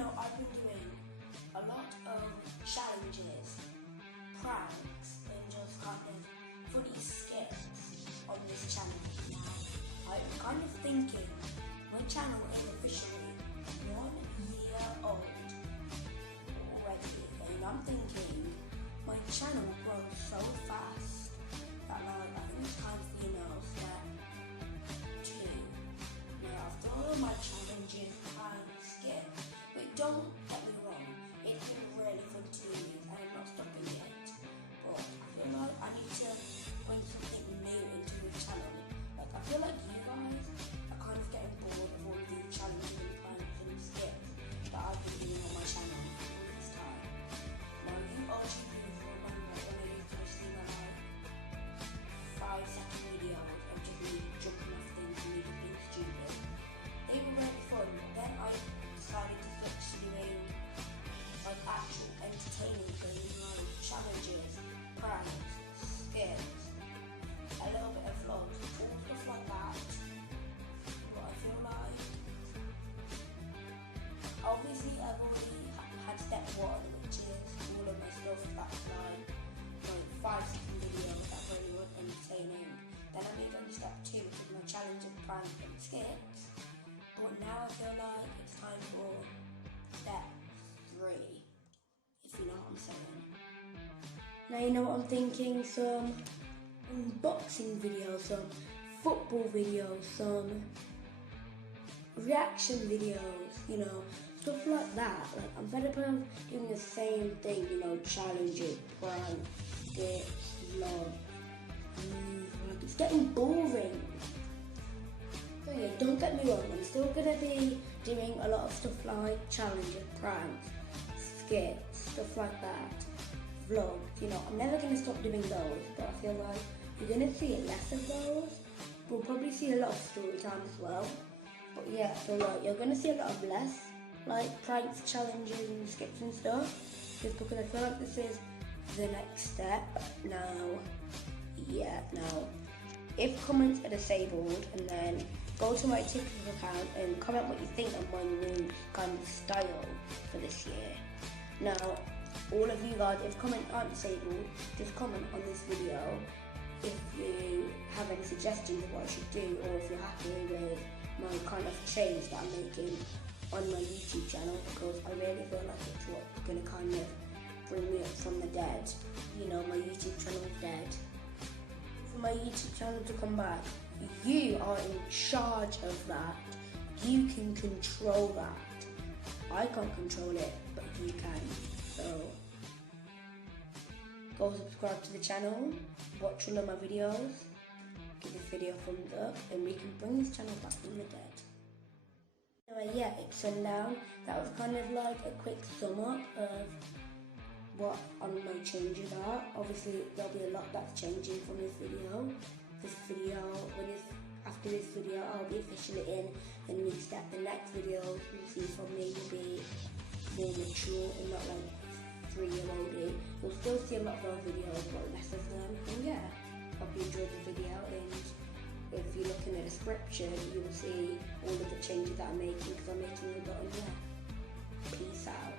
I've been doing a lot of challenges, pranks, and just kind of funny skits on this channel. Now, I'm kind of thinking my channel is officially 1 year old already, and I'm thinking my channel grows so fast that I think it's time for step 2. Now, after all of my challenges and skits, but don't get me wrong, it's been really fun to do and I'm not stopping yet. But I feel like I need to bring something new into the channel. Like, I feel like you guys are kind of getting bored of all the challenges and pranks and skits that I've been doing on my channel all this time. Now, you OG viewers remember when I used to see my 5-second videos of just me jumping off things and me just being stupid. They were really fun, but then I decided to switch to doing like actual entertaining things like challenges, pranks, skits, a little bit of vlogs, all stuff like that. But I feel like obviously I've already had step 1, which is all of my stuff that's like 5-second videos that really were entertaining. Then I moved on to step 2, which is my challenges, pranks and skits. But now I feel like it's time for step 3, if you know what I'm saying. Now you know what I'm thinking, some unboxing videos, some football videos, some reaction videos, stuff like that. Like, I'm fed up of doing the same thing, challenges, pranks, skits, vlogs, like it's getting boring. So yeah, don't get me wrong, I'm still going to be doing a lot of stuff like challenges, pranks, skits, stuff like that, vlogs, I'm never going to stop doing those, but I feel like you're going to see less of those. We'll probably see a lot of story time as well, but yeah, I feel like you're going to see a lot of less, like pranks, challenges and skits and stuff, just because I feel like this is the next step. Now, if comments are disabled, and then go to my TikTok account and comment what you think of my new kind of style for this year. Now, all of you guys, if comments aren't disabled, just comment on this video if you have any suggestions of what I should do, or if you're happy with my kind of change that I'm making on my YouTube channel, because I really feel like it's what's going to kind of bring me up from the dead. My YouTube channel is dead. For my YouTube channel to come back, you are in charge of that. You can control that. I can't control it, but you can. So go subscribe to the channel, watch all of my videos, give this video a thumbs up, and we can bring this channel back from the dead. Anyway, yeah, it's sundown. That was kind of like a quick sum up of what my changes are. Obviously there'll be a lot that's changing from this video. After this video I'll be officially in the new step. The next video you'll see from me will be more mature and not like 3-year-old-y. You'll still see a lot of those videos, but less of them. And yeah, hope you enjoyed the video, and if you look in the description you'll see all of the changes that I'm making, because I'm making a lot. And yeah, peace out.